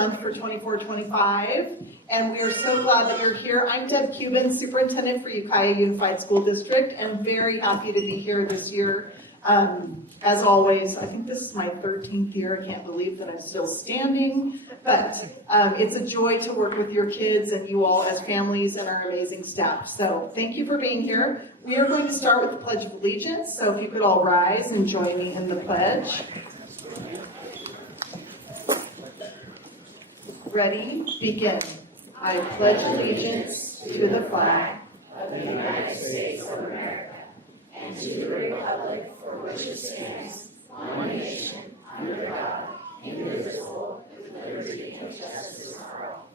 Month for 24-25, and we are so glad that you're here. I'm Deb Cuban, Superintendent for Ukiah Unified School District, and very happy to be here this year. As always, I think this is my 13th year. I can't believe that I'm still standing, but it's a joy to work with your kids and you all as families and our amazing staff. So thank you for being here. We are going to start with the Pledge of Allegiance, so if you could all rise and join me in the pledge. Ready? Begin. I pledge allegiance to the flag of the United States of America and to the republic for which it stands, one nation, under God, indivisible, with liberty and justice for all.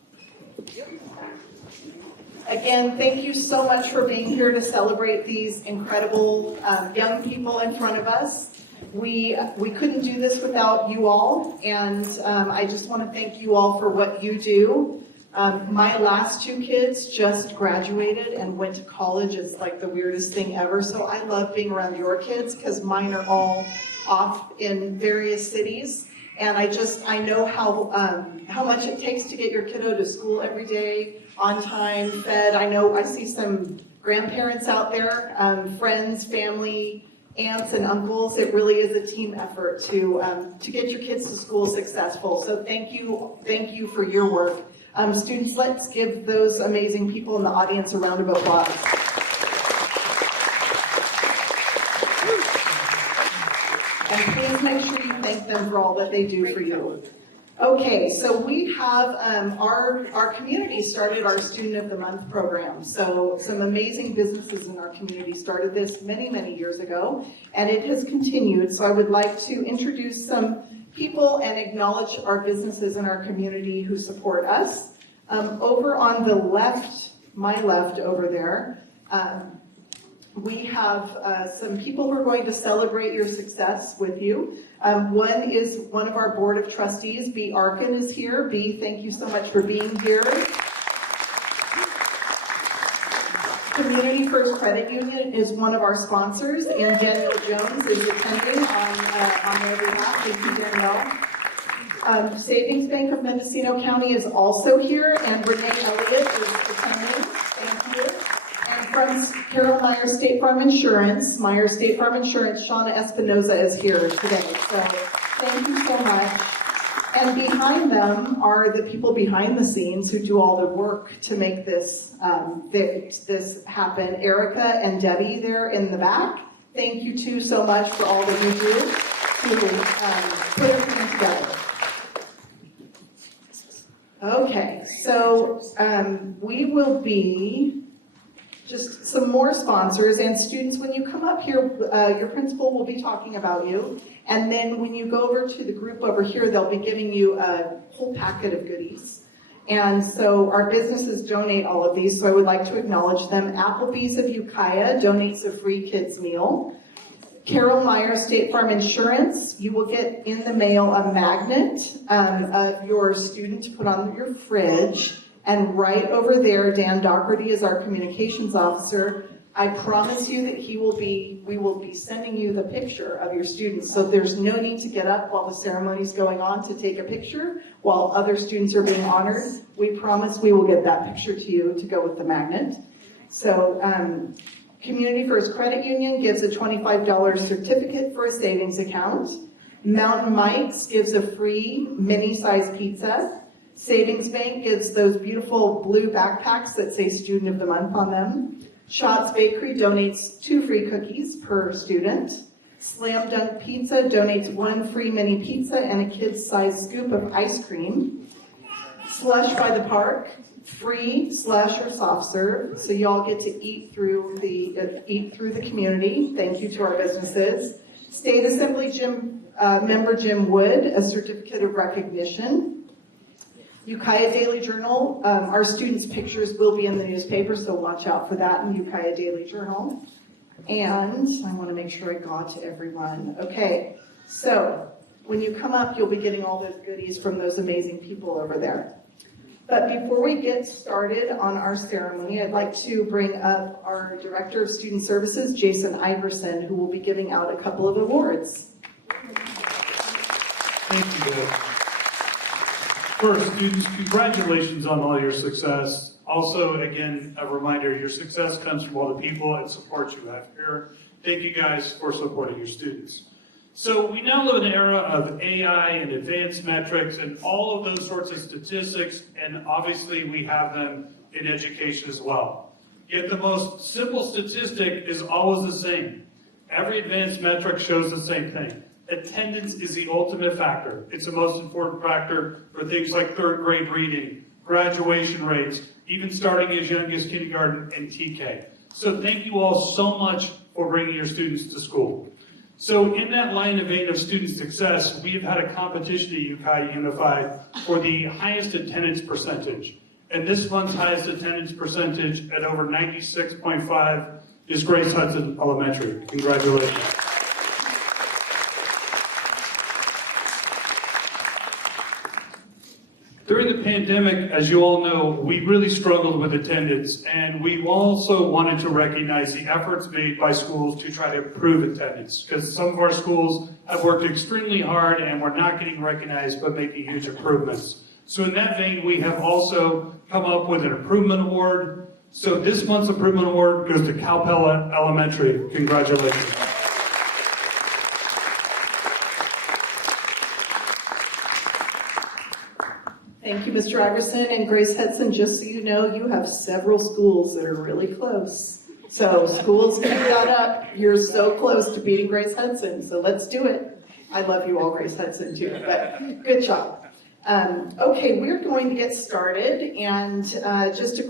Again, thank you so much for being here to celebrate these incredible young people in front of us. We couldn't do this without you all, and I just want to thank you all for what you do. My last two kids just graduated and went to college. It's like the weirdest thing ever. So I love being around your kids because mine are all off in various cities. And I know how much it takes to get your kiddo to school every day, on time, fed. I see some grandparents out there, friends, family, aunts and uncles. It really is a team effort to get your kids to school successful. So thank you for your work. Students, let's give those amazing people in the audience a round of applause. And please make sure you thank them for all that they do for you. Okay, so we have our community started our Student of the Month program. So some amazing businesses in our community started this many, many years ago, and it has continued. So I would like to introduce some people and acknowledge our businesses in our community who support us. Over on the left, my left over there, we have some people who are going to celebrate your success with you. One is one of our Board of Trustees, B. Arkin is here. B, thank you so much for being here. Community First Credit Union is one of our sponsors, and Danielle Jones is attending on their behalf. Thank you, Danielle. Savings Bank of Mendocino County is also here, and Renee Elliott is attending. Thank you. And from Carol Meyer State Farm Insurance, Shauna Espinoza is here today. So thank you so much. And behind them are the people behind the scenes who do all the work to make this this happen. Erica and Debbie there in the back. Thank you too so much for all that you do to put everything together. Okay, so we will be just some more sponsors, and students, when you come up here, your principal will be talking about you, and then when you go over to the group over here, they'll be giving you a whole packet of goodies. And so our businesses donate all of these, so I would like to acknowledge them. Applebee's of Ukiah donates a free kids meal. Carol Meyer State Farm Insurance, you will get in the mail a magnet of your student to put on your fridge. And right over there, Dan Doherty is our communications officer. I promise you that we will be sending you the picture of your students. So there's no need to get up while the ceremony's going on to take a picture while other students are being honored. We promise we will get that picture to you to go with the magnet. So Community First Credit Union gives a $25 certificate for a savings account. Mountain Mike's gives a free mini-size pizza. Savings Bank gives those beautiful blue backpacks that say Student of the Month on them. Shots Bakery donates 2 free cookies per student. Slam Dunk Pizza donates 1 free mini pizza and a kid's size scoop of ice cream. Slush by the Park, free slush or soft serve, so y'all get to eat through the community. Thank you to our businesses. State Assembly member Jim Wood, a certificate of recognition. Ukiah Daily Journal, our students' pictures will be in the newspaper, so watch out for that in Ukiah Daily Journal. And I want to make sure I got to everyone. Okay, so when you come up, you'll be getting all those goodies from those amazing people over there. But before we get started on our ceremony, I'd like to bring up our Director of Student Services, Jason Iverson, who will be giving out a couple of awards. Thank you, Deb. First, students, congratulations on all your success. Also, again, a reminder, your success comes from all the people and support you have here. Thank you guys for supporting your students. So we now live in an era of AI and advanced metrics and all of those sorts of statistics, and obviously we have them in education as well. Yet the most simple statistic is always the same. Every advanced metric shows the same thing. Attendance is the ultimate factor. It's the most important factor for things like third grade reading, graduation rates, even starting as young as kindergarten and TK. So thank you all so much for bringing your students to school. So in that line of vein of student success, we've had a competition at Ukiah Unified for the highest attendance percentage. And this month's highest attendance percentage at over 96.5 is Grace Hudson Elementary. Congratulations. During the pandemic, as you all know, we really struggled with attendance, and we also wanted to recognize the efforts made by schools to try to improve attendance, because some of our schools have worked extremely hard and we're not getting recognized but making huge improvements. So in that vein, we have also come up with an improvement award. So this month's improvement award goes to Calpella Elementary. Congratulations. Thank you, Mr. Iverson and Grace Hudson. Just so you know, you have several schools that are really close. So schools, keep that up. You're so close to beating Grace Hudson, so let's do it. I love you all, Grace Hudson, too, but good job. Okay, we're going to get started, and just a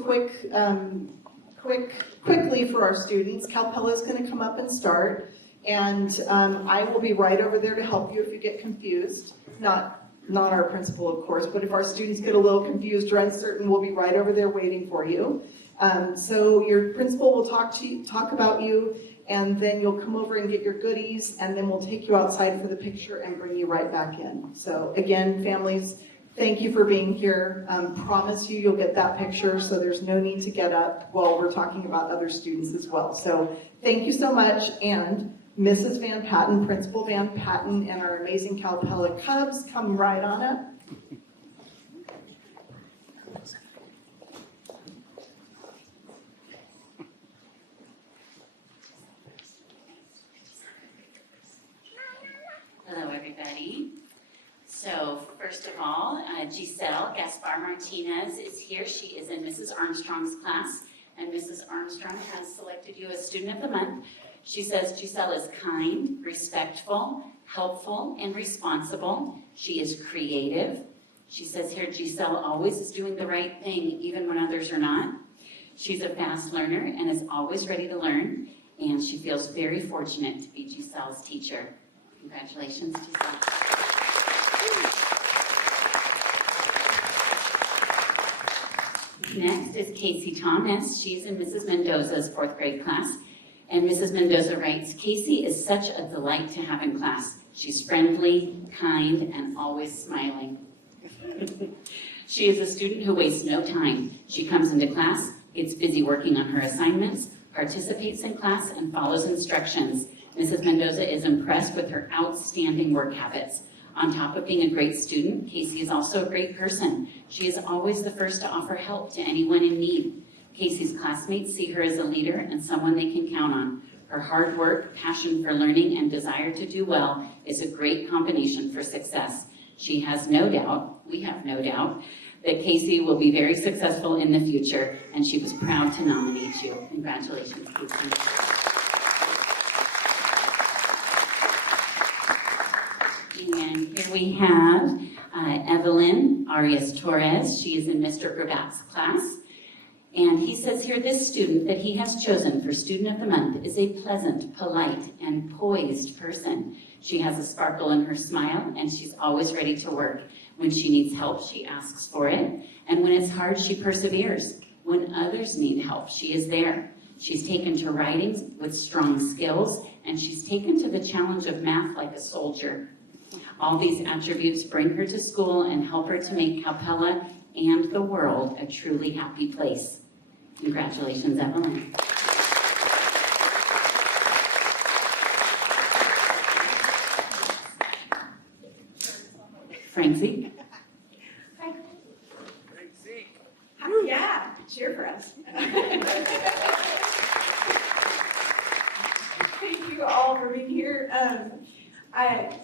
quickly for our students, Calpella is going to come up and start, and I will be right over there to help you if you get confused. Not our principal, of course, but if our students get a little confused or uncertain, we'll be right over there waiting for you. So your principal will talk about you, and then you'll come over and get your goodies, and then we'll take you outside for the picture and bring you right back in. So again, families, thank you for being here. Promise you'll get that picture, so there's no need to get up while we're talking about other students as well. So thank you so much, and Mrs. Van Patten, Principal Van Patten, and our amazing Calpella Cubs, come right on up. Hello, everybody. So first of all, Giselle Gaspar Martinez is here. She is in Mrs. Armstrong's class, and Mrs. Armstrong has selected you as Student of the Month. She says Giselle is kind, respectful, helpful, and responsible. She is creative. She says here Giselle always is doing the right thing even when others are not. She's a fast learner and is always ready to learn, and she feels very fortunate to be Giselle's teacher. Congratulations, Giselle. Next is Casey Thomas. She's in Mrs. Mendoza's 4th grade class. And Mrs. Mendoza writes, Casey is such a delight to have in class. She's friendly, kind, and always smiling. She is a student who wastes no time. She comes into class, gets busy working on her assignments, participates in class, and follows instructions. Mrs. Mendoza is impressed with her outstanding work habits. On top of being a great student, Casey is also a great person. She is always the first to offer help to anyone in need. Casey's classmates see her as a leader and someone they can count on. Her hard work, passion for learning, and desire to do well is a great combination for success. She has no doubt, we have no doubt, that Casey will be very successful in the future, and she was proud to nominate you. Congratulations, Casey. And here we have Evelyn Arias Torres. She is in Mr. Grabap's class. And he says here, this student that he has chosen for Student of the Month is a pleasant, polite, and poised person. She has a sparkle in her smile, and she's always ready to work. When she needs help, she asks for it. And when it's hard, she perseveres. When others need help, she is there. She's taken to writing with strong skills, and she's taken to the challenge of math like a soldier. All these attributes bring her to school and help her to make Calpella and the world a truly happy place. Congratulations, Evelyn. Francie. Hi,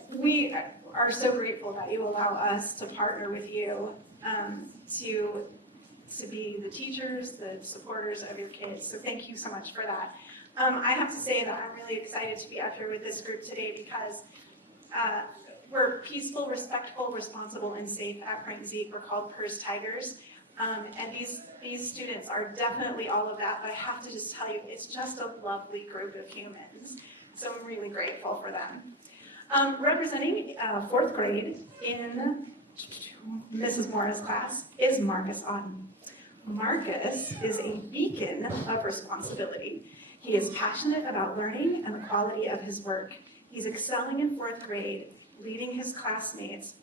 We are so grateful that you allow us to partner with you to be the teachers, the supporters of your kids. So thank you so much for that. I have to say that I'm really excited to be up here with this group today because we're peaceful, respectful, responsible, and safe at Frank Zeek. We're called PERS Tigers. And these students are definitely all of that, but I have to just tell you, it's just a lovely group of humans. So I'm really grateful for them. Representing fourth grade in Mrs. Mora's class is Marcus Auden. Marcus is a beacon of responsibility. He is passionate about learning and the quality of his work. He's excelling in fourth grade, leading his classmates,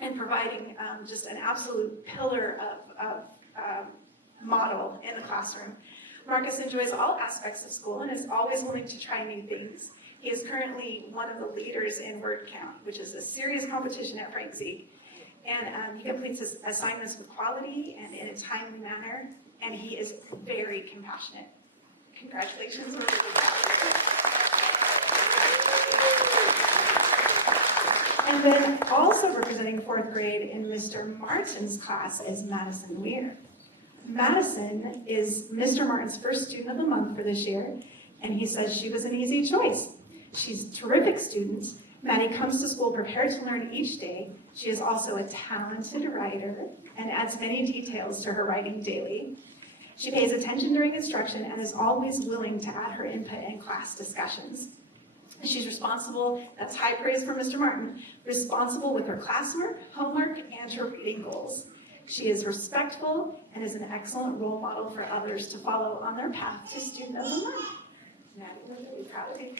and providing just an absolute pillar of model in the classroom. Marcus enjoys all aspects of school and is always willing to try new things. He is currently one of the leaders in word count, which is a serious competition at Frank Zeek. And he completes his assignments with quality and in a timely manner, and he is very compassionate. Congratulations, we're really proud. And then also representing fourth grade in Mr. Martin's class is Madison Weir. Madison is Mr. Martin's first student of the month for this year, and he says she was an easy choice. She's a terrific student. Maddie comes to school prepared to learn each day. She is also a talented writer and adds many details to her writing daily. She pays attention during instruction and is always willing to add her input in class discussions. She's responsible, that's high praise for Mr. Martin, responsible with her classwork, homework, and her reading goals. She is respectful and is an excellent role model for others to follow on their path to Student of the Month. Maddie, we're really proud of you.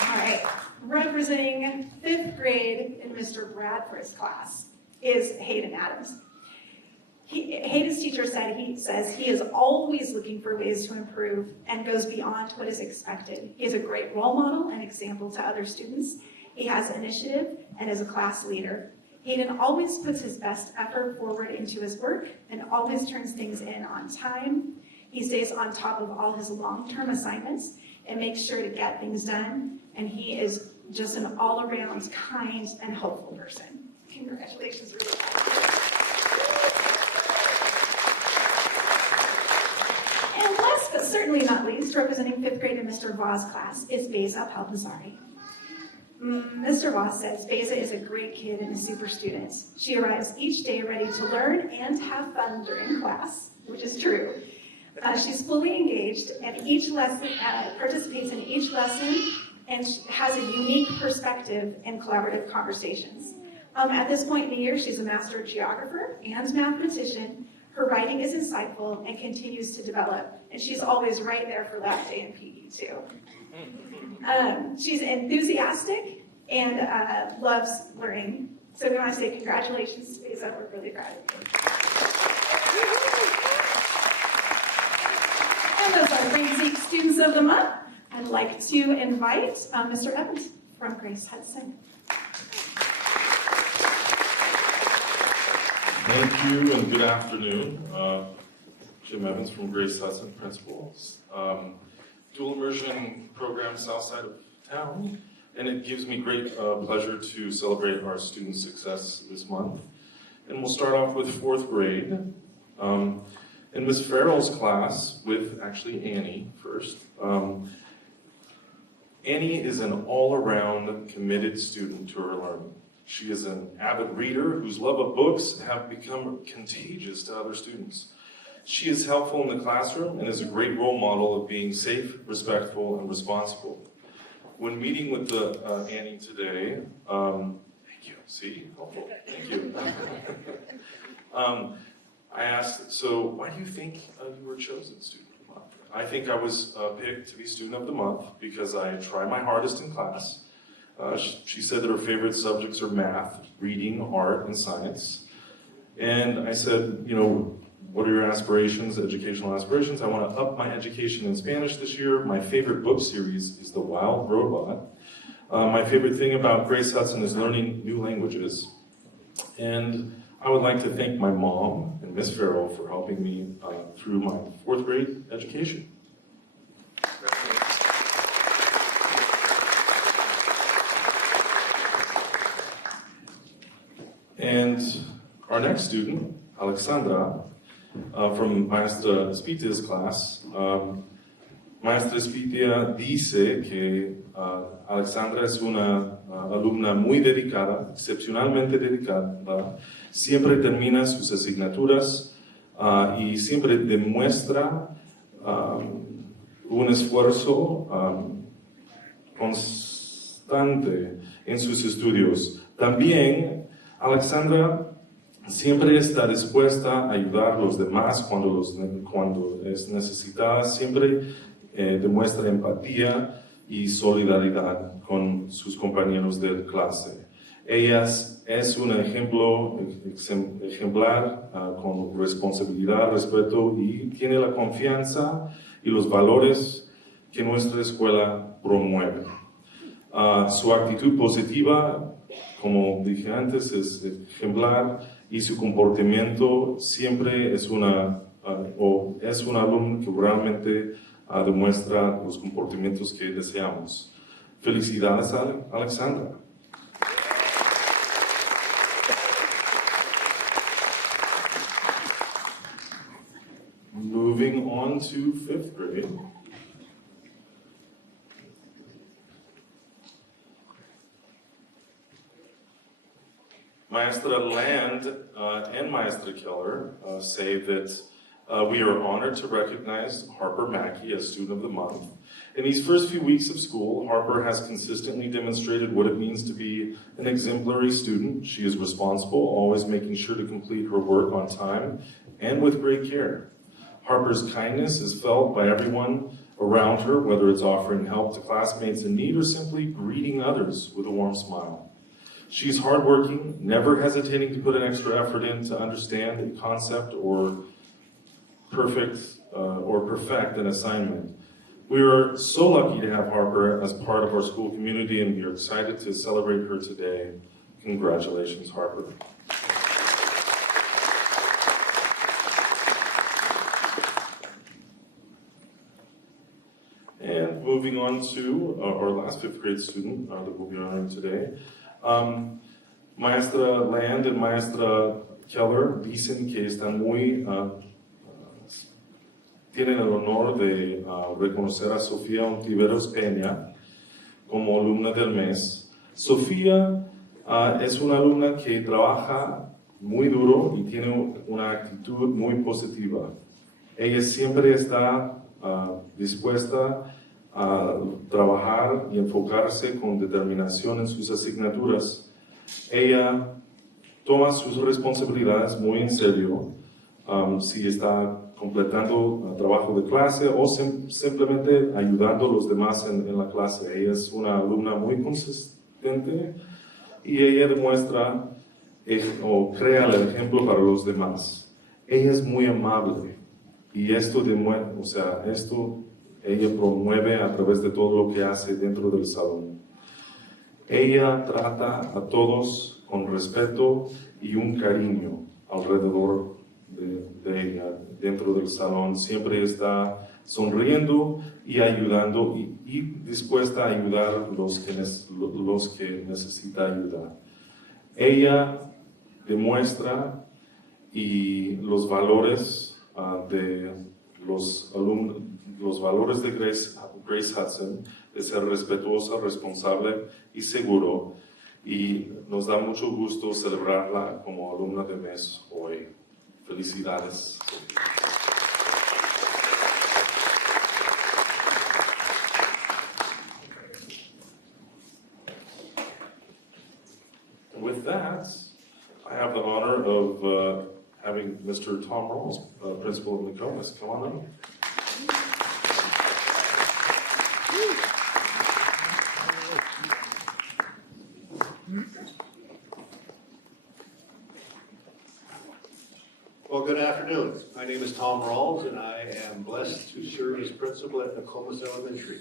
All right, representing fifth grade in Mr. Bradford's class is Hayden Adams. Hayden's teacher says he is always looking for ways to improve and goes beyond what is expected. He is a great role model and example to other students. He has initiative and is a class leader. Hayden always puts his best effort forward into his work and always turns things in on time. He stays on top of all his long-term assignments and makes sure to get things done. And he is just an all-around kind and hopeful person. Congratulations, really. And last but certainly not least, representing fifth grade in Mr. Vaugh's class is Beza Palpazari. Mr. Voss says Beza is a great kid and a super student. She arrives each day ready to learn and have fun during class, which is true. She's fully engaged and each lesson participates in each lesson and has a unique perspective in collaborative conversations. At this point in the year, she's a master geographer and mathematician. Her writing is insightful and continues to develop, and she's always right there for that day in PE too. She's enthusiastic and loves learning. So we want to say congratulations to Beza. We're really proud of you. And those are Frank Zeek Students of the Month. I'd like to invite Mr. Evans from Grace Hudson. Thank you and good afternoon. Jim Evans from Grace Hudson, principal. Dual immersion program south side of town, and it gives me great pleasure to celebrate our student success this month. And we'll start off with fourth grade. In Miss Farrell's class with actually Annie first. Annie is an all-around committed student to her learning. She is an avid reader whose love of books have become contagious to other students. She is helpful in the classroom and is a great role model of being safe, respectful, and responsible. When meeting with Annie today, thank you, see, helpful, thank you. I asked, so why do you think you were chosen Student of the Month? I think I was picked to be Student of the Month because I try my hardest in class. She said that her favorite subjects are math, reading, art, and science. And I said, you know, what are your aspirations, educational aspirations? I want to up my education in Spanish this year. My favorite book series is The Wild Robot. My favorite thing about Grace Hudson is learning new languages. And I would like to thank my mom and Miss Farrell for helping me through my fourth grade education. Our next student, Alexandra, from Maestra Spitia's class. Maestra Spitia dice que Alexandra es una alumna muy dedicada, excepcionalmente dedicada, siempre termina sus asignaturas y siempre demuestra un esfuerzo constante en sus estudios. También Alexandra siempre está dispuesta a ayudar a los demás cuando es necesitada, siempre demuestra empatía y solidaridad con sus compañeros de clase. Ella es un ejemplo ejemplar con responsabilidad, respeto y tiene la confianza y los valores que nuestra escuela promueve. Su actitud positiva, como dije antes, es ejemplar y su comportamiento siempre es un alumno que realmente demuestra los comportamientos que deseamos. Felicidades, Alexandra. Moving on to 5th grade. Maestra Land and Maestra Keller say that we are honored to recognize Harper Mackey as Student of the Month. In these first few weeks of school, Harper has consistently demonstrated what it means to be an exemplary student. She is responsible, always making sure to complete her work on time and with great care. Harper's kindness is felt by everyone around her, whether it's offering help to classmates in need or simply greeting others with a warm smile. She's hardworking, never hesitating to put an extra effort in to understand a concept or perfect an assignment. We are so lucky to have Harper as part of our school community, and we are excited to celebrate her today. Congratulations, Harper. And moving on to our last 5th grade student that we'll be honoring today. Maestra Land and Maestra Keller dicen que están tienen el honor de reconocer a Sofía Ontiveros Peña como alumna del mes. Sofía es una alumna que trabaja muy duro y tiene una actitud muy positiva. Ella siempre está dispuesta a trabajar y enfocarse con determinación en sus asignaturas. Ella toma sus responsabilidades muy en serio, si está completando trabajo de clase o simplemente ayudando a los demás en la clase. Ella es una alumna muy consistente y ella demuestra o crea el ejemplo para los demás. Ella es muy amable y esto ella promueve a través de todo lo que hace dentro del salón. Ella trata a todos con respeto y un cariño alrededor de ella, dentro del salón. Siempre está sonriendo y ayudando y dispuesta a ayudar a los que necesitan ayuda. Ella demuestra los valores de los valores de Grace Hudson, de ser respetuosa, responsable y seguro, y nos da mucho gusto celebrarla como alumna de mes hoy. Felicidades. And with that, I have the honor of having Mr. Tom Rawls, principal of Nomus. Come on up. Well, good afternoon. My name is Tom Rawls, and I am blessed to serve as principal at Nomus Elementary.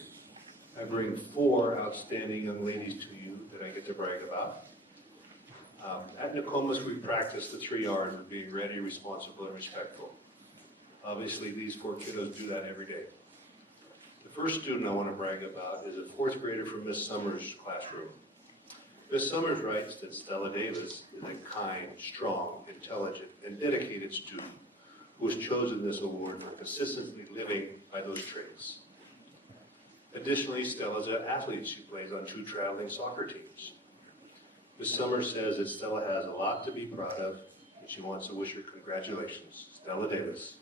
I bring 4 outstanding young ladies to you that I get to brag about. At Nomus, we practice the 3 R's of being ready, responsible, and respectful. Obviously, these 4 kiddos do that every day. The first student I want to brag about is a 4th grader from Miss Summers' classroom. Ms. Summers writes that Stella Davis is a kind, strong, intelligent, and dedicated student who has chosen this award for consistently living by those traits. Additionally, Stella is an athlete. She plays on 2 traveling soccer teams. Ms. Summers says that Stella has a lot to be proud of, and she wants to wish her congratulations. Stella Davis.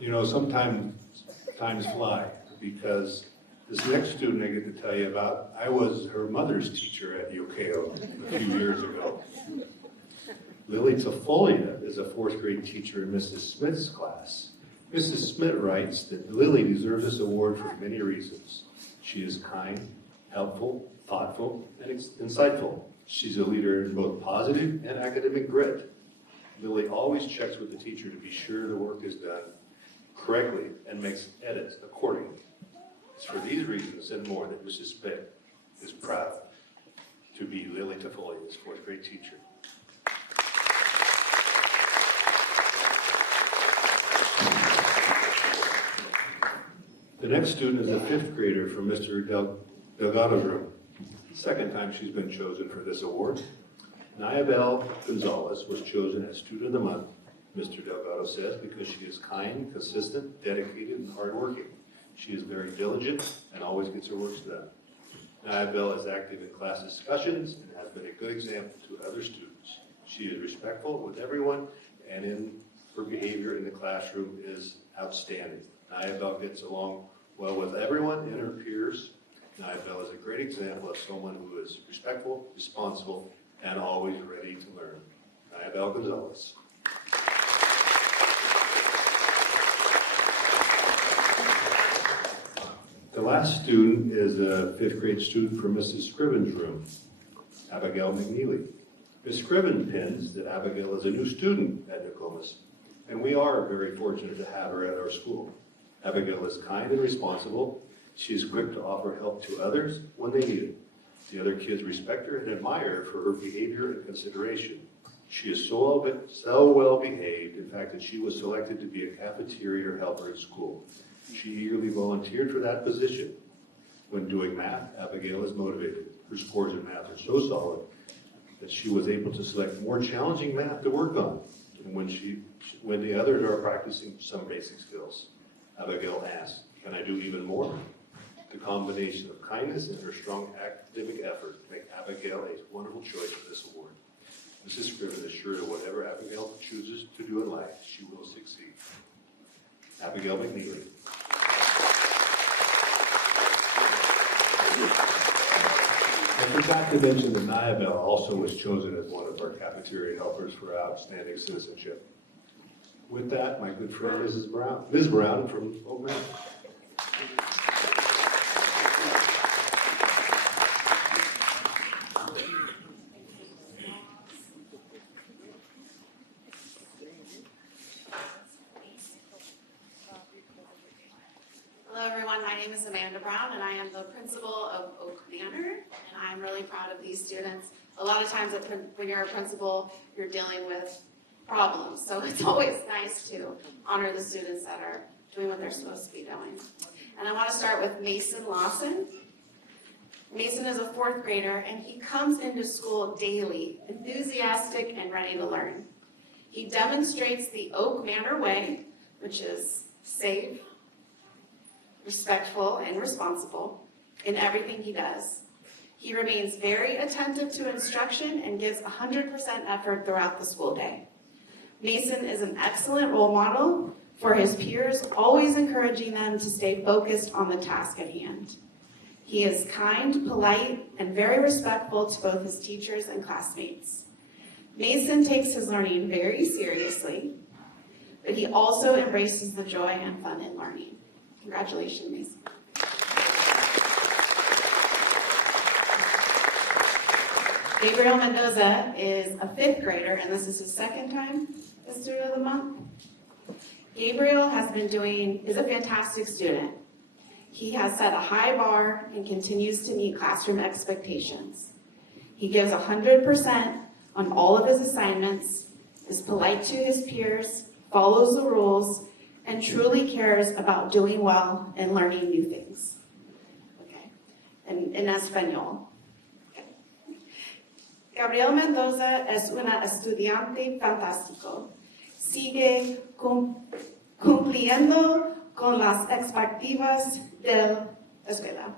You know, sometimes times fly, because this next student I get to tell you about, I was her mother's teacher at Yokayo a few years ago. Lily Tafolia is a 4th grade teacher in Mrs. Smith's class. Mrs. Smith writes that Lily deserves this award for many reasons. She is kind, helpful, thoughtful, and insightful. She's a leader in both positive and academic grit. Lily always checks with the teacher to be sure the work is done correctly and makes edits accordingly. It's for these reasons and more that Mrs. Smith is proud to be Lily Tafolia's 4th grade teacher. The next student is a 5th grader from Mr. Delgado's room. Second time she's been chosen for this award. Nayabel Gonzalez was chosen as Student of the Month, Mr. Delgado says, because she is kind, consistent, dedicated, and hardworking. She is very diligent and always gets her work done. Nayabel is active in class discussions and has been a good example to other students. She is respectful with everyone, and in her behavior in the classroom is outstanding. Nayabel gets along well with everyone and her peers. Nayabel is a great example of someone who is respectful, responsible, and always ready to learn. Nayabel Gonzalez. The last student is a 5th grade student from Mrs. Scriven's room, Abigail McNeely. Ms. Scriven pins that Abigail is a new student at Nomus, and we are very fortunate to have her at our school. Abigail is kind and responsible. She is quick to offer help to others when they need it. The other kids respect her and admire her for her behavior and consideration. She is so well behaved, in fact, that she was selected to be a cafeteria helper at school. She eagerly volunteered for that position. When doing math, Abigail is motivated. Her scores in math are so solid that she was able to select more challenging math to work on, and when the others are practicing some basic skills. Abigail asks, "Can I do even more?" The combination of kindness and her strong academic effort make Abigail a wonderful choice for this award. Mrs. Scriven is sure that whatever Abigail chooses to do in life, she will succeed. Abigail McNeely. I forgot to mention that Nayabel also was chosen as one of our cafeteria helpers for outstanding citizenship. With that, my good friend Ms. Brown from Oak Mountain. Hello everyone, my name is Amanda Brown and I am the principal of Oak Manor, and I'm really proud of these students. A lot of times when you're a principal, you're dealing with problems, so it's always nice to honor the students that are doing what they're supposed to be doing. And I want to start with Mason Lawson. Mason is a 4th grader and he comes into school daily, enthusiastic and ready to learn. He demonstrates the Oak Manor way, which is safe, respectful, and responsible in everything he does. He remains very attentive to instruction and gives 100% effort throughout the school day. Mason is an excellent role model for his peers, always encouraging them to stay focused on the task at hand. He is kind, polite, and very respectful to both his teachers and classmates. Mason takes his learning very seriously, but he also embraces the joy and fun in learning. Congratulations, Mason. Gabriel Mendoza is a 5th grader, and this is his 2nd time as Student of the Month. Gabriel is a fantastic student. He has set a high bar and continues to meet classroom expectations. He gives 100% on all of his assignments, is polite to his peers, follows the rules, and truly cares about doing well and learning new things. Okay. En español. Okay. Gabriel Mendoza es una estudiante fantástico. Sigue cumpliendo con las expectativas de la escuela.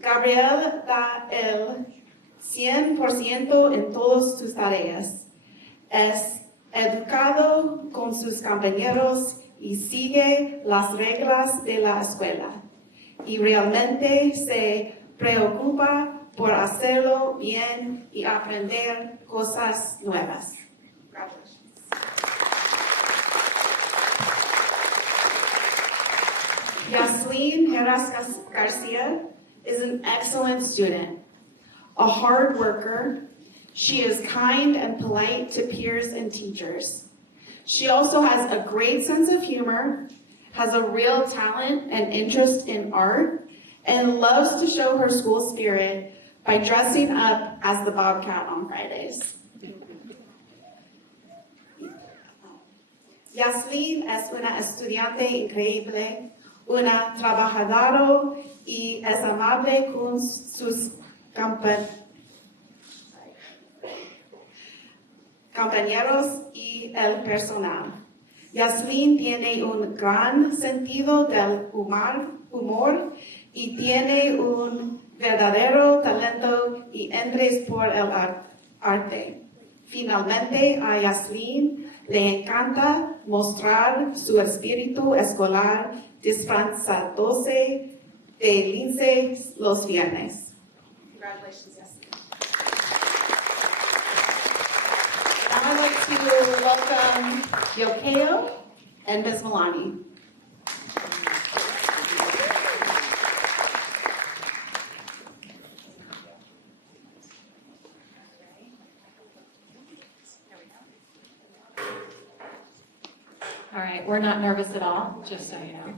Gabriel da el 100% en todas sus tareas. Es educado con sus compañeros y sigue las reglas de la escuela. Y realmente se preocupa por hacerlo bien y aprender cosas nuevas. Gracias. Yaslin Heras Garcia is an excellent student, a hard worker. She is kind and polite to peers and teachers. She also has a great sense of humor, has a real talent and interest in art, and loves to show her school spirit by dressing up as the Bobcat on Fridays. Yaslin es una estudiante increíble, una trabajadora y es amable con sus compañeros y el personal. Yaslin tiene un gran sentido del humor y tiene un verdadero talento y interés por el arte. Finalmente, a Yaslin le encanta mostrar su espíritu escolar disfrazándose de lince los viernes. Congratulations, Yaslin. Now I'd like to welcome Yokayo and Ms. Milani. All right, we're not nervous at all, just so you know.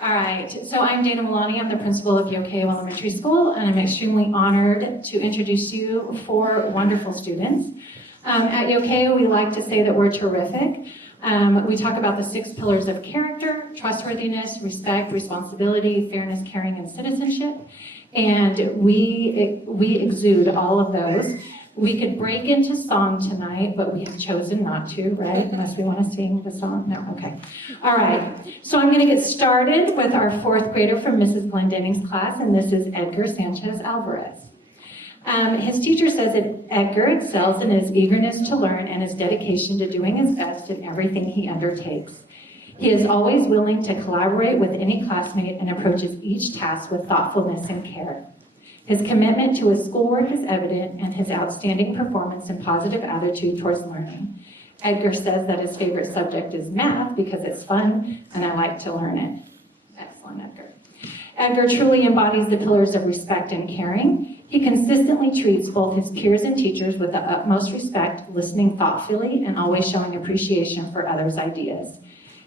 All right, so I'm Dana Milani. I'm the principal of Yokayo Elementary School, and I'm extremely honored to introduce you 4 wonderful students. At Yokayo, we like to say that we're terrific. We talk about the 6 pillars of character: trustworthiness, respect, responsibility, fairness, caring, and citizenship. And we exude all of those. We could break into song tonight, but we have chosen not to, right? Unless we want to sing the song. No, okay. All right. So I'm going to get started with our 4th grader from Mrs. Glendenning's class, and this is Edgar Sanchez Alvarez. His teacher says that Edgar excels in his eagerness to learn and his dedication to doing his best in everything he undertakes. He is always willing to collaborate with any classmate and approaches each task with thoughtfulness and care. His commitment to his schoolwork is evident in his outstanding performance and positive attitude towards learning. Edgar says that his favorite subject is math because it's fun and I like to learn it. Excellent, Edgar. Edgar truly embodies the pillars of respect and caring. He consistently treats both his peers and teachers with the utmost respect, listening thoughtfully and always showing appreciation for others' ideas.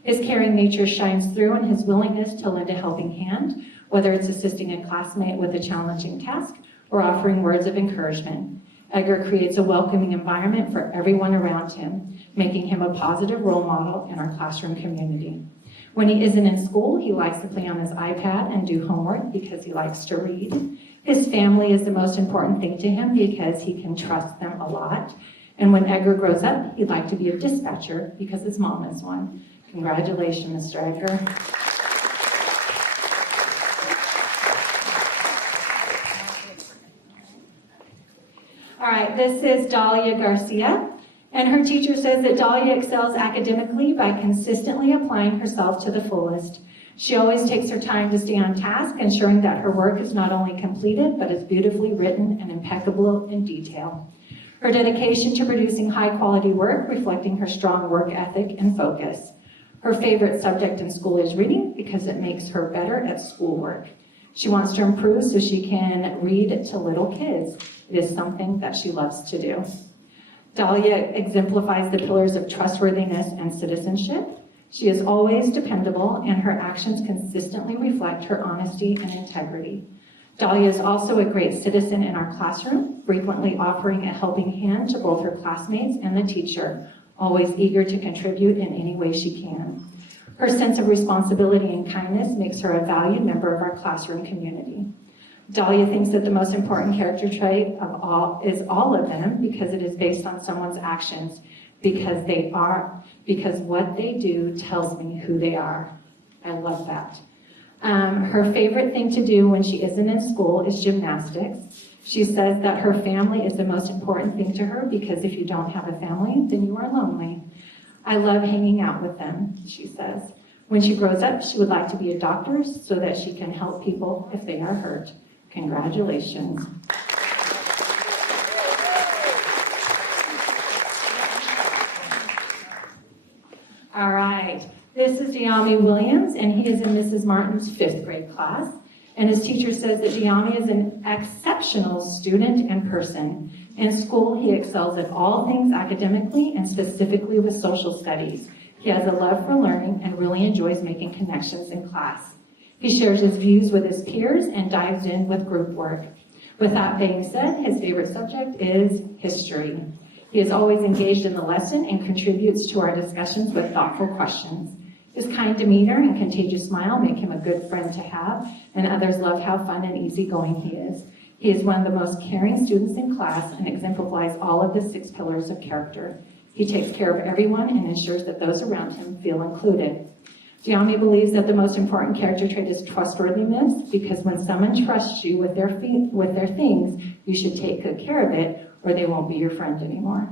His caring nature shines through in his willingness to lend a helping hand, whether it's assisting a classmate with a challenging task or offering words of encouragement. Edgar creates a welcoming environment for everyone around him, making him a positive role model in our classroom community. When he isn't in school, he likes to play on his iPad and do homework because he likes to read. His family is the most important thing to him because he can trust them a lot. And when Edgar grows up, he'd like to be a dispatcher because his mom is one. Congratulations, Mr. Edgar. All right, this is Dahlia Garcia, and her teacher says that Dahlia excels academically by consistently applying herself to the fullest. She always takes her time to stay on task, ensuring that her work is not only completed, but is beautifully written and impeccable in detail. Her dedication to producing high-quality work, reflecting her strong work ethic and focus. Her favorite subject in school is reading because it makes her better at schoolwork. She wants to improve so she can read to little kids. It is something that she loves to do. Dahlia exemplifies the pillars of trustworthiness and citizenship. She is always dependable, and her actions consistently reflect her honesty and integrity. Dahlia is also a great citizen in our classroom, frequently offering a helping hand to both her classmates and the teacher, always eager to contribute in any way she can. Her sense of responsibility and kindness makes her a valued member of our classroom community. Dahlia thinks that the most important character trait of all is all of them because it is based on someone's actions, because what they do tells me who they are. I love that. Her favorite thing to do when she isn't in school is gymnastics. She says that her family is the most important thing to her because if you don't have a family, then you are lonely. I love hanging out with them, she says. When she grows up, she would like to be a doctor so that she can help people if they are hurt. Congratulations. All right, this is Giami Williams, and he is in Mrs. Martin's 5th grade class. And his teacher says that Giami is an exceptional student and person. In school, he excels at all things academically and specifically with social studies. He has a love for learning and really enjoys making connections in class. He shares his views with his peers and dives in with group work. With that being said, his favorite subject is history. He is always engaged in the lesson and contributes to our discussions with thoughtful questions. His kind demeanor and contagious smile make him a good friend to have, and others love how fun and easygoing he is. He is one of the most caring students in class and exemplifies all of the 6 pillars of character. He takes care of everyone and ensures that those around him feel included. Giami believes that the most important character trait is trustworthiness, because when someone trusts you with their things, you should take good care of it, or they won't be your friend anymore.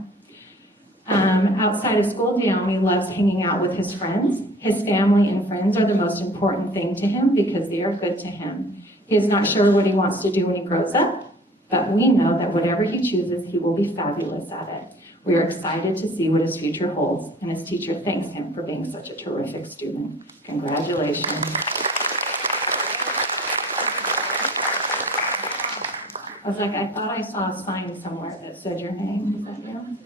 Outside of school, Giami loves hanging out with his friends. His family and friends are the most important thing to him because they are good to him. He is not sure what he wants to do when he grows up, but we know that whatever he chooses, he will be fabulous at it. We are excited to see what his future holds, and his teacher thanks him for being such a terrific student. Congratulations. I was like, I thought I saw a sign somewhere that said your name. Is that you?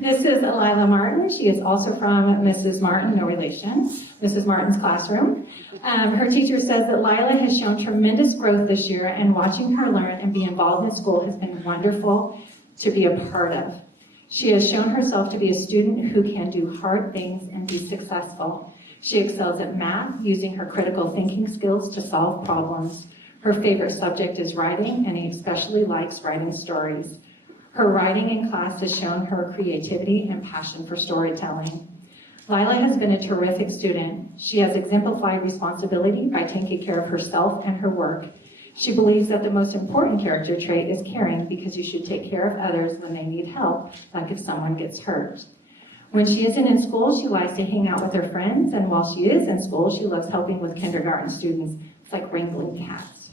This is Lila Martin. She is also from Mrs. Martin, no relation, Mrs. Martin's classroom. Her teacher says that Lila has shown tremendous growth this year, and watching her learn and be involved in school has been wonderful to be a part of. She has shown herself to be a student who can do hard things and be successful. She excels at math, using her critical thinking skills to solve problems. Her favorite subject is writing, and he especially likes writing stories. Her writing in class has shown her creativity and passion for storytelling. Lila has been a terrific student. She has exemplified responsibility by taking care of herself and her work. She believes that the most important character trait is caring, because you should take care of others when they need help, like if someone gets hurt. When she isn't in school, she likes to hang out with her friends, and while she is in school, she loves helping with kindergarten students. It's like wrangling cats.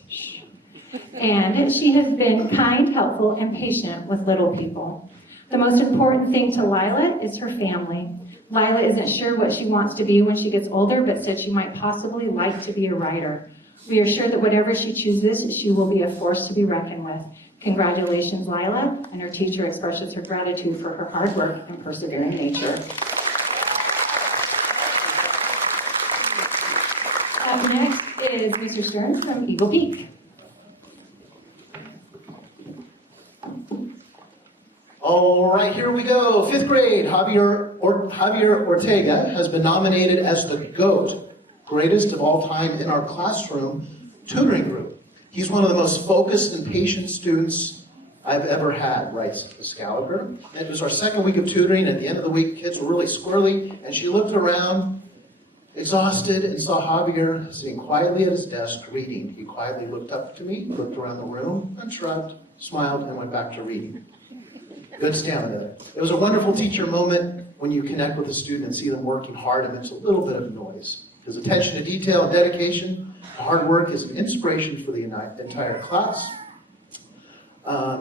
And she has been kind, helpful, and patient with little people. The most important thing to Lila is her family. Lila isn't sure what she wants to be when she gets older, but said she might possibly like to be a writer. We are sure that whatever she chooses, she will be a force to be reckoned with. Congratulations, Lila, and her teacher expresses her gratitude for her hard work and persevering nature. Up next is Mr. Stearns from Eagle Peak. All right, here we go. 5th grade, Javier Ortega has been nominated as the GOAT, greatest of all time in our classroom tutoring group. He's one of the most focused and patient students I've ever had, writes Ms. Gallagher. It was our 2nd week of tutoring. At the end of the week, kids were really squirrely, and she looked around, exhausted, and saw Javier sitting quietly at his desk reading. He quietly looked up to me, looked around the room, and shrugged, smiled, and went back to reading. Good stamina. It was a wonderful teacher moment when you connect with a student and see them working hard amidst a little bit of noise. His attention to detail and dedication to hard work is an inspiration for the entire class.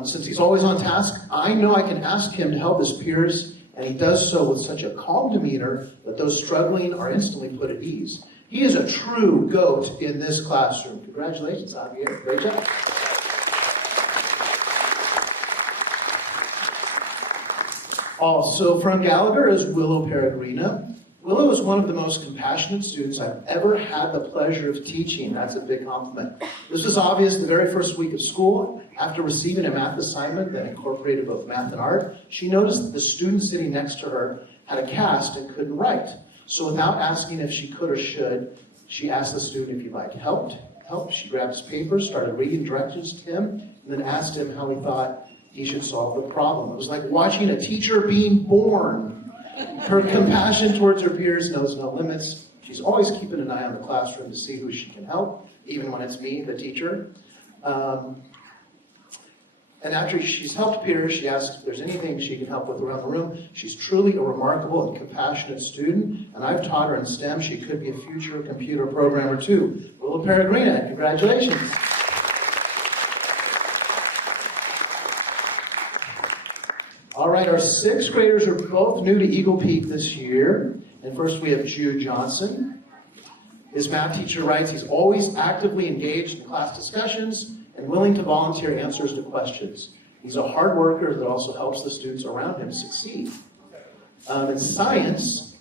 Since he's always on task, I know I can ask him to help his peers, and he does so with such a calm demeanor that those struggling are instantly put at ease. He is a true GOAT in this classroom. Congratulations, Javier. Great job. Also from Gallagher is Willow Peregrina. Willow is one of the most compassionate students I've ever had the pleasure of teaching. That's a big compliment. This was obvious the very first week of school. After receiving a math assignment that incorporated both math and art, she noticed that the student sitting next to her had a cast and couldn't write. So without asking if she could or should, she asked the student if he'd like help. She grabbed his papers, started reading directions to him, and then asked him how he thought he should solve the problem. It was like watching a teacher being born. Her compassion towards her peers knows no limits. She's always keeping an eye on the classroom to see who she can help, even when it's me, the teacher. And after she's helped peers, she asks if there's anything she can help with around the room. She's truly a remarkable and compassionate student, and I've taught her in STEM she could be a future computer programmer too. Little Peregrina, congratulations. All right, our 6th graders are both new to Eagle Peak this year. And first we have Jude Johnson. His math teacher writes, he's always actively engaged in class discussions and willing to volunteer answers to questions. He's a hard worker that also helps the students around him succeed. In science,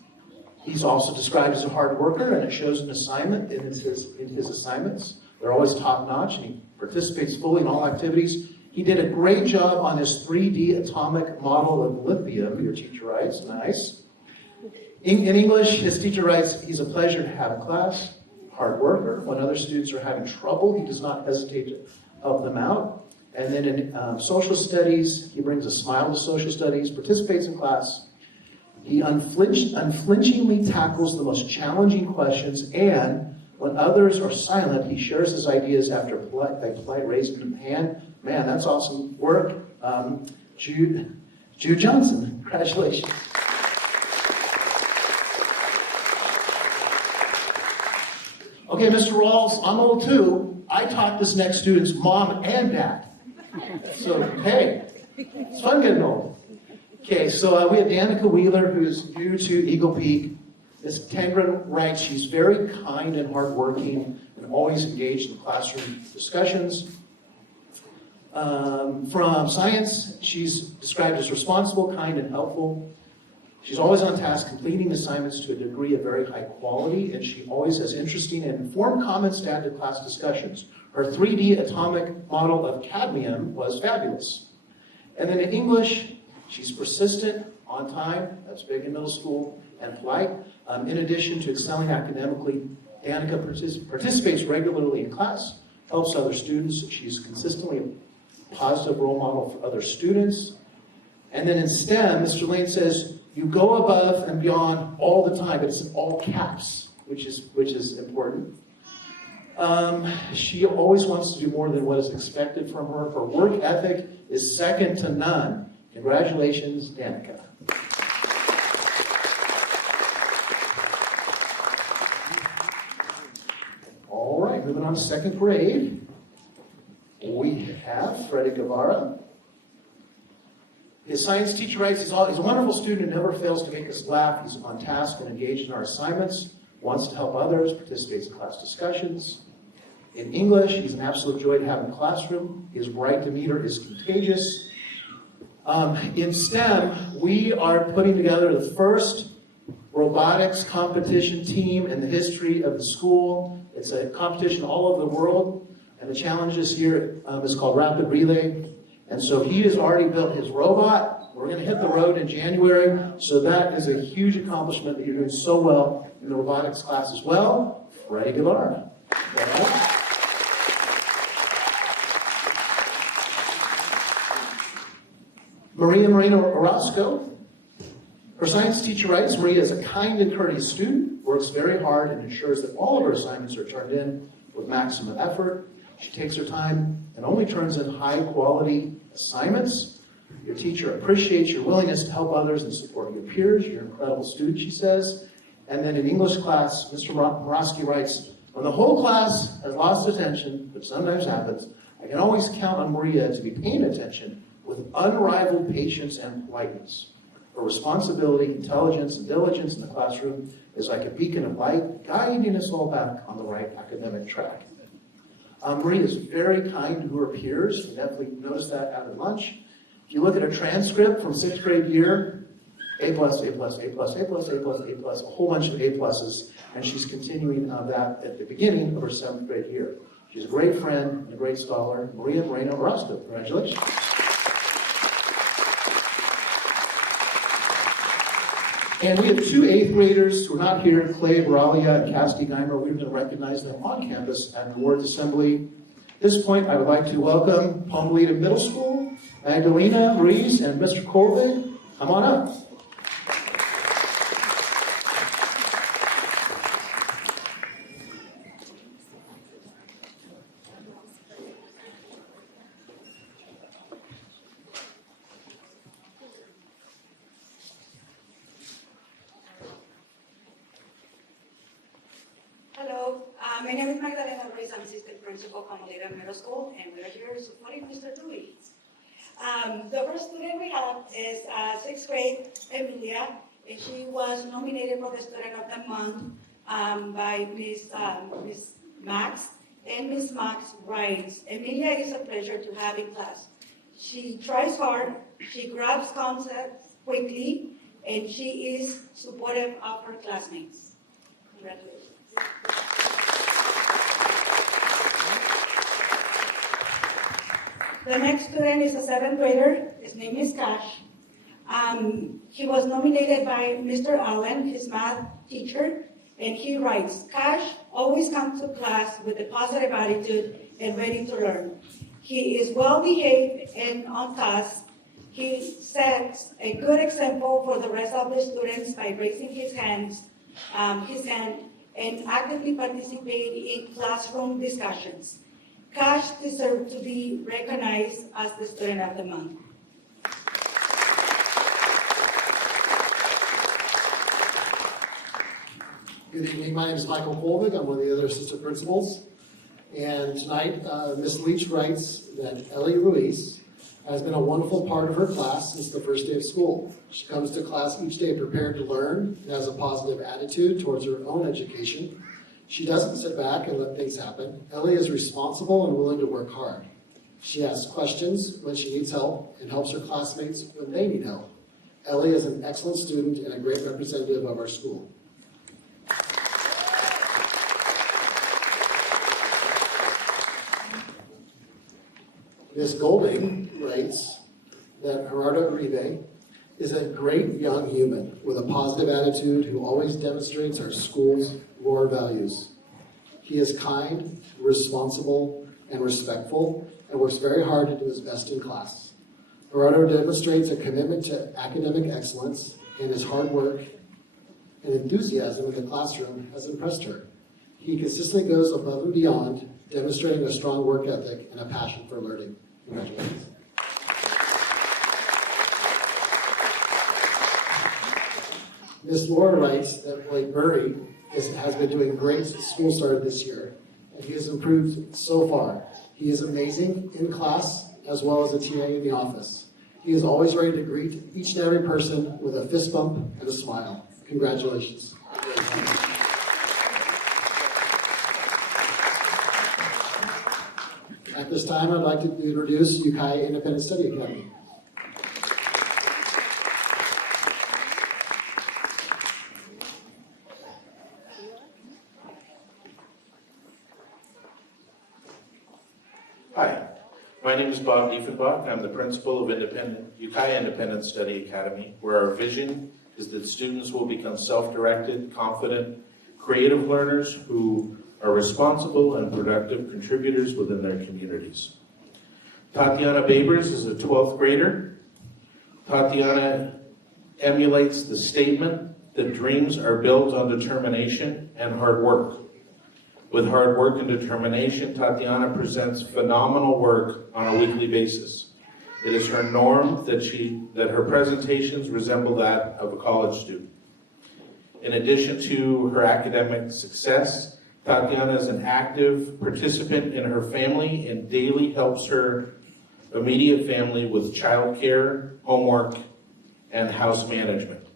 he's also described as a hard worker, and it shows in his assignments. They're always top-notch, and he participates fully in all activities. He did a great job on his 3D atomic model of lithium, your teacher writes, nice. In English, his teacher writes, he's a pleasure to have in class, hard worker. When other students are having trouble, he does not hesitate to help them out. And then in social studies, he brings a smile to social studies, participates in class. He unflinchingly tackles the most challenging questions, and when others are silent, he shares his ideas after polite raising of the hand. Man, that's awesome work. Jude Johnson, congratulations. Okay, Mr. Rawls, I'm old too. I taught this next student's mom and dad. So, hey, it's fun getting old. Okay, so we have Danica Wheeler, who's new to Eagle Peak. Ms. Tangren writes, she's very kind and hardworking and always engaged in classroom discussions. From science, she's described as responsible, kind, and helpful. She's always on task, completing assignments to a degree of very high quality, and she always has interesting and informed comments to add to class discussions. Her 3D atomic model of cadmium was fabulous. And then in English, she's persistent, on time, that's big in middle school, and polite. In addition to excelling academically, Danica participates regularly in class, helps other students. She's consistently a positive role model for other students. And then in STEM, Mr. Lane says, you go above and beyond all the time, but it's in all caps, which is important. She always wants to do more than what is expected from her. Her work ethic is second to none. Congratulations, Danica. All right, moving on to 2nd grade. We have Freddie Guevara. His science teacher writes, he's a wonderful student who never fails to make us laugh. He's on task and engaged in our assignments, wants to help others, participates in class discussions. In English, he's an absolute joy to have in the classroom. His bright demeanor is contagious. In STEM, we are putting together the first robotics competition team in the history of the school. It's a competition all over the world, and the challenge this year is called Rapid Relay. And so he has already built his robot. We're going to hit the road in January, so that is a huge accomplishment that you're doing so well in the robotics class as well. Freddie Guevara. Maria Moreno Orozco. Her science teacher writes, Maria is a kind and courteous student, works very hard, and ensures that all of her assignments are turned in with maximum effort. She takes her time and only turns in high-quality assignments. Your teacher appreciates your willingness to help others and support your peers. You're an incredible student, she says. And then in English class, Mr. Morosky writes, when the whole class has lost attention, which sometimes happens, I can always count on Maria to be paying attention with unrivaled patience and politeness. Her responsibility, intelligence, and diligence in the classroom is like a beacon of light, guiding us all back on the right academic track. Maria is very kind to her peers. You definitely noticed that at lunch. If you look at a transcript from 6th grade year, A+, A+, A+, A+, A+, A+, a whole bunch of A+, and she's continuing that at the beginning of her 7th grade year. She's a great friend and a great scholar. Maria Moreno Orozco, congratulations. And we have two 8th graders who are not here, Clay Baralia and Cassidy Geimer. We're going to recognize them on campus at the awards assembly. At this point, I would like to welcome Pomolita Middle School, Magdalena Ruiz, and Mr. Colvin. Come on up. Hello, my name is Magdalena Ruiz. I'm assistant principal of Pomolita Middle School, and we're here supporting Mr. Ruiz. The first student we have is 6th grade, Emilia, and she was nominated for the Student of the Month by Miss Max, and Miss Max writes, Emilia is a pleasure to have in class. She tries hard, she grabs concepts quickly, and she is supportive of her classmates. Congratulations. The next student is a 7th grader. His name is Cash. He was nominated by Mr. Allen, his math teacher, and he writes, Cash always comes to class with a positive attitude and ready to learn. He is well behaved and on task. He sets a good example for the rest of the students by raising his hand, and actively participating in classroom discussions. Cash deserves to be recognized as the Student of the Month. Good evening, my name is Michael Colvin. I'm one of the other assistant principals. And tonight, Ms. Leach writes that Ellie Ruiz has been a wonderful part of her class since the first day of school. She comes to class each day prepared to learn and has a positive attitude towards her own education. She doesn't sit back and let things happen. Ellie is responsible and willing to work hard. She asks questions when she needs help and helps her classmates when they need help. Ellie is an excellent student and a great representative of our school. Ms. Golding writes that Gerardo Uribe is a great young human with a positive attitude who always demonstrates our school's core values. He is kind, responsible, and respectful, and works very hard to do his best in class. Gerardo demonstrates a commitment to academic excellence, and his hard work and enthusiasm in the classroom has impressed her. He consistently goes above and beyond, demonstrating a strong work ethic and a passion for learning. Congratulations. Ms. Laura writes that Blake Murray has been doing great since school started this year, and he has improved so far. He is amazing in class as well as a TA in the office. He is always ready to greet each and every person with a fist bump and a smile. Congratulations. At this time, I'd like to introduce Ukiah Independent Study Academy. Hi, my name is Bob Diefenbach. I'm the principal of Ukiah Independent Study Academy, where our vision is that students will become self-directed, confident, creative learners who are responsible and productive contributors within their communities. Tatiana Babers is a 12th grader. Tatiana emulates the statement that dreams are built on determination and hard work. With hard work and determination, Tatiana presents phenomenal work on a weekly basis. It is her norm that her presentations resemble that of a college student. In addition to her academic success, Tatiana is an active participant in her family and daily helps her immediate family with childcare, homework, and house management.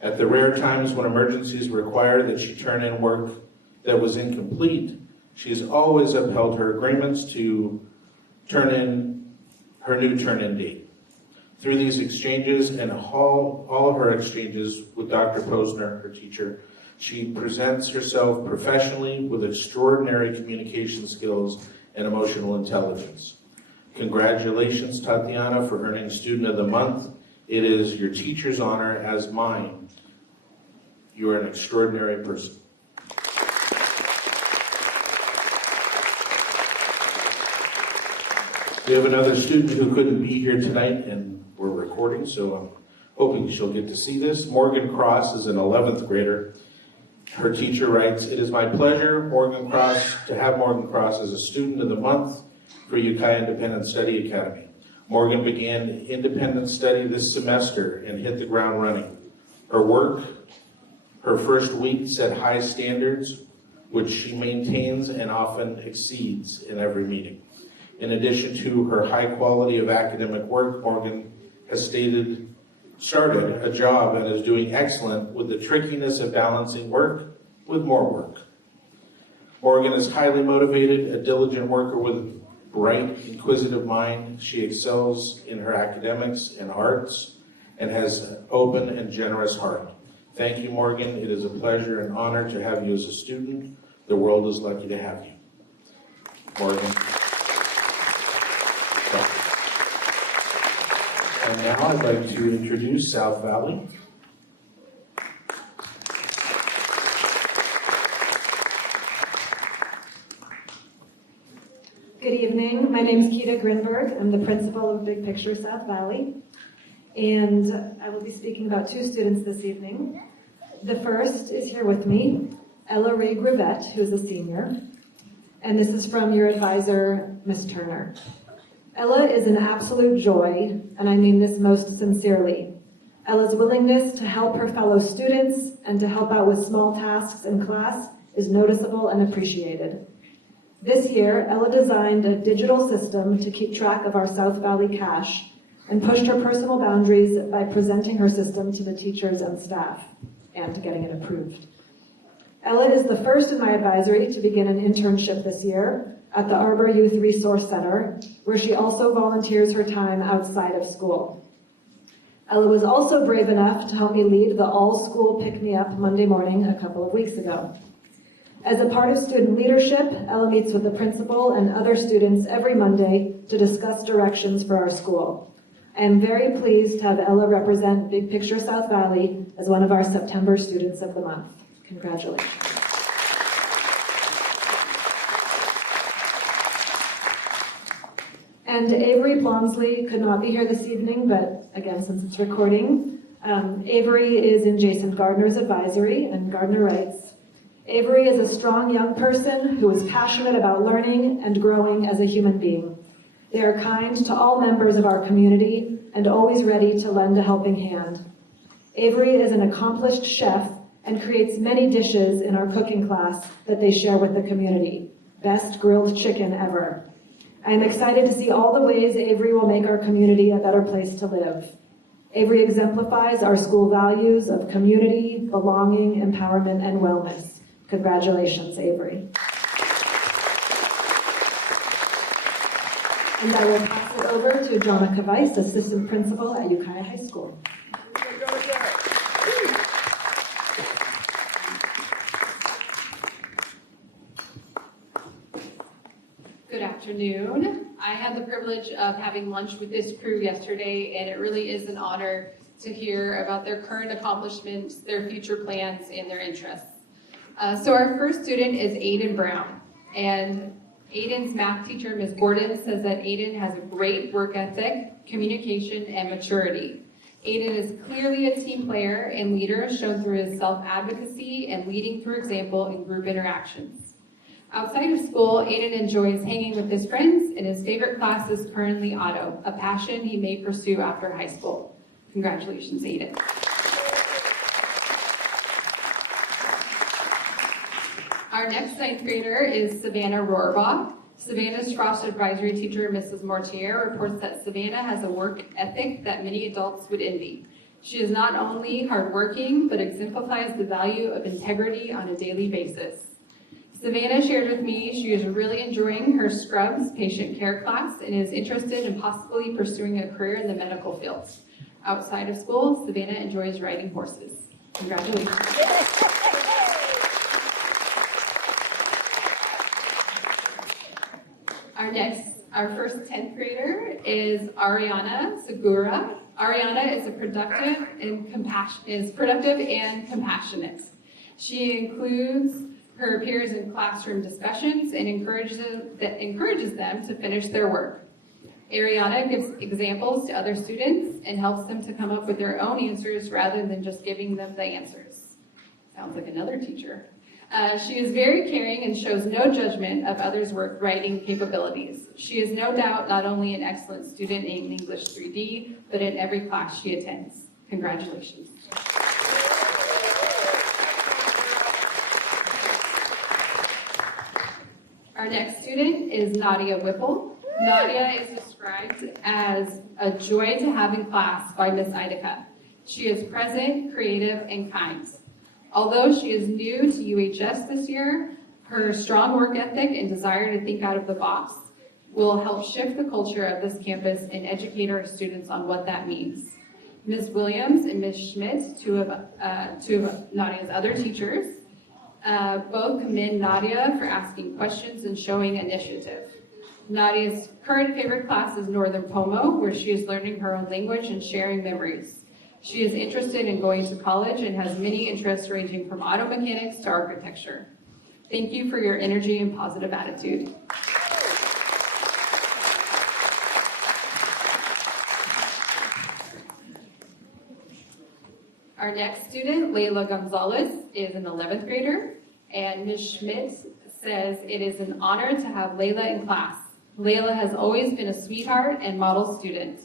At the rare times when emergencies require that she turn in work that was incomplete, she has always upheld her agreements to turn in her new turn-in date. Through these exchanges and all of her exchanges with Dr. Posner, her teacher, she presents herself professionally with extraordinary communication skills and emotional intelligence. Congratulations, Tatiana, for earning Student of the Month. It is your teacher's honor, as mine, You are an extraordinary person. We have another student who couldn't be here tonight, and we're recording, so I'm hoping she'll get to see this. Morgan Cross is an 11th grader. Her teacher writes, "It is my pleasure, to have Morgan Cross as a student of the month for Ukiah Independent Study Academy. Morgan began independent study this semester and hit the ground running. Her work, her first week set high standards, which she maintains and often exceeds in every meeting. In addition to her high quality of academic work, Morgan has started a job and is doing excellent with the trickiness of balancing work with more work. Morgan is highly motivated, a diligent worker with a bright, inquisitive mind. She excels in her academics and arts and has an open and generous heart. Thank you, Morgan. It is a pleasure and honor to have you as a student. The world is lucky to have you." Morgan. And now I'd like to introduce South Valley. Good evening. My name is Keita Grinberg. I'm the principal of Big Picture South Valley. And I will be speaking about two students this evening. The first is here with me, Ella Ray Grivette, who's a senior. And this is from your advisor, Ms. Turner. Ella is an absolute joy, and I mean this most sincerely. Ella's willingness to help her fellow students and to help out with small tasks in class is noticeable and appreciated. This year, Ella designed a digital system to keep track of our South Valley cash and pushed her personal boundaries by presenting her system to the teachers and staff and getting it approved. Ella is the first in my advisory to begin an internship this year at the Arbor Youth Resource Center, where she also volunteers her time outside of school. Ella was also brave enough to help me lead the all-school pick-me-up Monday morning a couple of weeks ago. As a part of student leadership, Ella meets with the principal and other students every Monday to discuss directions for our school. I am very pleased to have Ella represent Big Picture South Valley as one of our September Students of the Month. Congratulations. And Avery Blomsley could not be here this evening, but again, since it's recording, Avery is in Jason Gardner's advisory, and Gardner writes, "Avery is a strong young person who is passionate about learning and growing as a human being. They are kind to all members of our community and always ready to lend a helping hand. Avery is an accomplished chef and creates many dishes in our cooking class that they share with the community. Best grilled chicken ever. I am excited to see all the ways Avery will make our community a better place to live. Avery exemplifies our school values of community, belonging, empowerment, and wellness. Congratulations, Avery." And I will pass it over to Jonica Weiss, Assistant Principal at Ukiah High School. Good afternoon. I had the privilege of having lunch with this crew yesterday, and it really is an honor to hear about their current accomplishments, their future plans, and their interests. So our first student is Aiden Brown, and Aiden's math teacher, Ms. Gordon, says that Aiden has a great work ethic, communication, and maturity. Aiden is clearly a team player and leader, shown through his self-advocacy and leading through example in group interactions. Outside of school, Aiden enjoys hanging with his friends, and his favorite class is currently auto, a passion he may pursue after high school. Congratulations, Aiden. Our next ninth grader is Savannah Rohrbach. Savannah's Frost Advisory teacher, Mrs. Mortier, reports that Savannah has a work ethic that many adults would envy. She is not only hardworking, but exemplifies the value of integrity on a daily basis. Savannah shared with me she is really enjoying her Scrubs patient care class and is interested in possibly pursuing a career in the medical field. Outside of school, Savannah enjoys riding horses. Congratulations. Our first 10th grader is Ariana Segura. Ariana is productive and compassionate. She includes her peers in classroom discussions and encourages them to finish their work. Ariana gives examples to other students and helps them to come up with their own answers rather than just giving them the answers. Sounds like another teacher. She is very caring and shows no judgment of others' writing capabilities. She is no doubt not only an excellent student in English 3D, but in every class she attends. Congratulations. Our next student is Nadia Whipple. Nadia is described as a joy to have in class by Miss Idika. She is present, creative, and kind. Although she is new to UHS this year, her strong work ethic and desire to think out of the box will help shift the culture of this campus and educate our students on what that means. Ms. Williams and Ms. Schmidt, two of Nadia's other teachers, both commend Nadia for asking questions and showing initiative. Nadia's current favorite class is Northern Pomo, where she is learning her own language and sharing memories. She is interested in going to college and has many interests ranging from auto mechanics to architecture. Thank you for your energy and positive attitude. Our next student, Layla Gonzalez, is an 11th grader, and Ms. Schmidt says it is an honor to have Layla in class. Layla has always been a sweetheart and model student.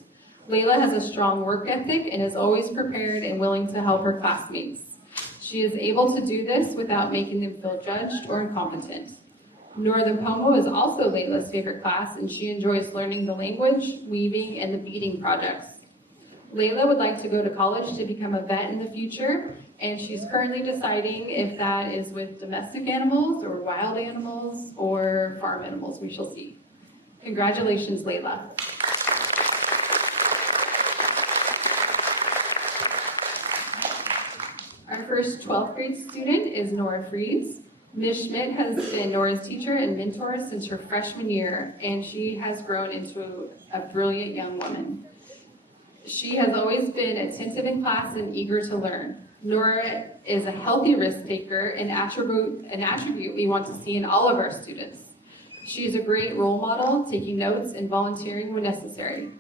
Layla has a strong work ethic and is always prepared and willing to help her classmates. She is able to do this without making them feel judged or incompetent. Northern Pomo is also Layla's favorite class, and she enjoys learning the language, weaving, and the beading projects. Layla would like to go to college to become a vet in the future, and she's currently deciding if that is with domestic animals or wild animals or farm animals. We shall see. Congratulations, Layla. Our first 12th grade student is Nora Fries. Ms. Schmidt has been Nora's teacher and mentor since her freshman year, and she has grown into a brilliant young woman. She has always been attentive in class and eager to learn. Nora is a healthy risk taker, an attribute we want to see in all of our students. She is a great role model, taking notes and volunteering when necessary.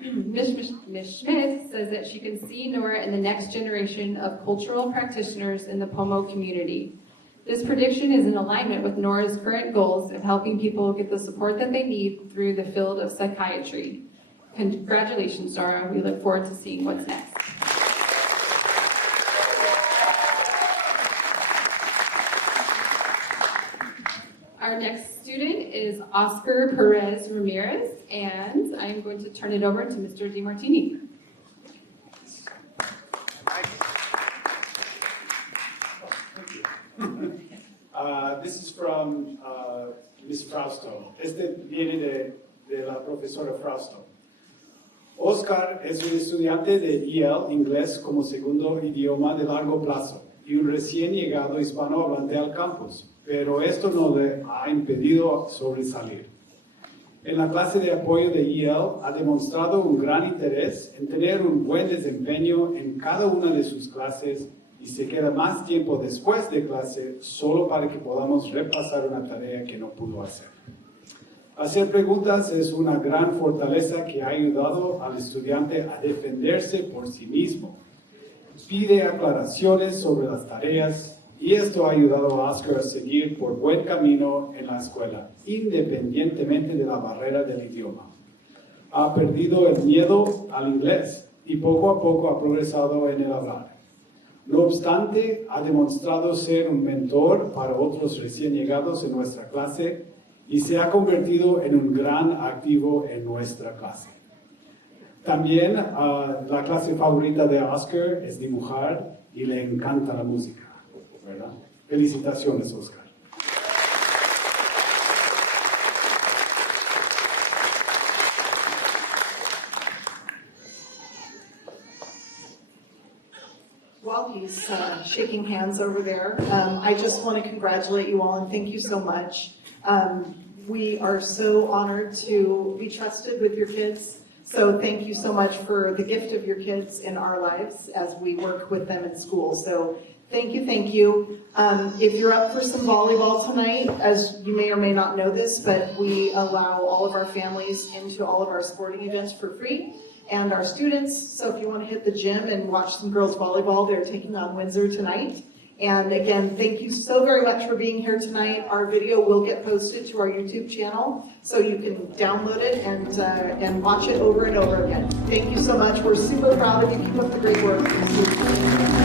Ms. Schmidt says that she can see Nora in the next generation of cultural practitioners in the Pomo community. This prediction is in alignment with Nora's current goals of helping people get the support that they need through the field of psychiatry. Congratulations, Nora. We look forward to seeing what's next. Our next student is Oscar Perez Ramirez, and I am going to turn it over to Mr. DiMartini. This is from Ms. Frausto. Este viene de la profesora Frausto. Oscar es un estudiante de EL, inglés como segundo idioma de largo plazo, y un recién llegado hispanohablante al campus, pero esto no le ha impedido sobresalir. En la clase de apoyo de EL ha demostrado un gran interés en tener un buen desempeño en cada una de sus clases y se queda más tiempo después de clase solo para que podamos repasar una tarea que no pudo hacer. Hacer preguntas es una gran fortaleza que ha ayudado al estudiante a defenderse por sí mismo. Pide aclaraciones sobre las tareas y esto ha ayudado a Oscar a seguir por buen camino en la escuela, independientemente de la barrera del idioma. Ha perdido el miedo al inglés y poco a poco ha progresado en el hablar. No obstante, ha demostrado ser un mentor para otros recién llegados en nuestra clase y se ha convertido en un gran activo en nuestra clase. También la clase favorita de Oscar es dibujar y le encanta la música, ¿verdad? Felicitaciones, Oscar. While he's shaking hands over there, I just want to congratulate you all and thank you so much. We are so honored to be trusted with your kids. So thank you so much for the gift of your kids in our lives as we work with them in school. So thank you, thank you. If you're up for some volleyball tonight, as you may or may not know this, but we allow all of our families into all of our sporting events for free, and our students. So if you want to hit the gym and watch some girls volleyball, they're taking on Windsor tonight. And again, thank you so very much for being here tonight. Our video will get posted to our YouTube channel, so you can download it and watch it over and over again. Thank you so much. We're super proud of you. Keep up the great work.